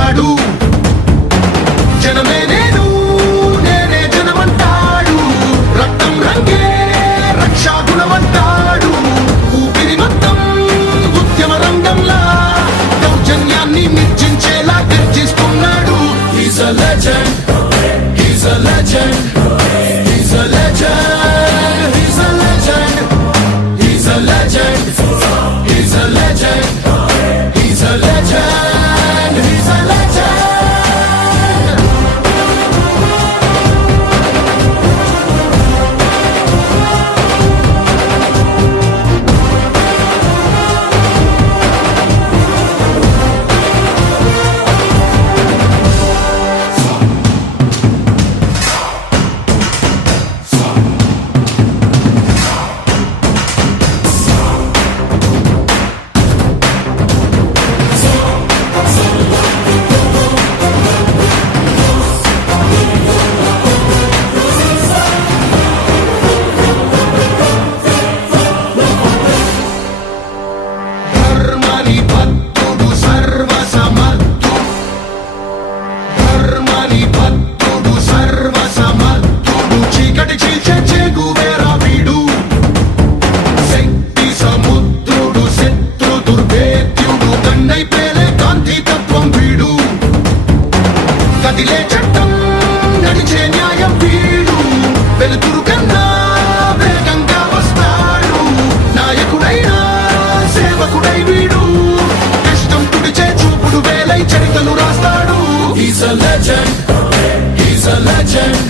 చేస్తాడు. జనమే నేను నేనే జనమంటాడు. రక్తం రంగే రక్షా గుణమంటాడు. ఊపిరి మొత్తం ఉద్యమ రంగంలా దౌర్జన్యాన్ని నిర్జించేలా గర్జిస్తున్నాడు. He's a legend, he's a legend, he's a legend, he's a legend, he's a legend, he's a legend, he's a legend, he's a legend. ధర్మని భక్తుడు సర్వసమర్థుడు. ధర్మని భక్తుడు సర్వసమర్థుడు. చీకటి చీల్చే చెగువేరా వీడు. శక్తి సముద్రుడు శత్రు దుర్భేద్యుడు. కన్నై పేలే కాంతి తత్వం వీడు. కదిలే చట్టం నడిచే న్యాయం వీడు. వెలుతురు కన్నా వేగంగా వస్తాడు. నాయకుడైనా సేవకుడై వీడు. కష్టం తుడిచే చూపుడు వేలై చరితలు రాస్తాడు. He's a legend, he's a legend.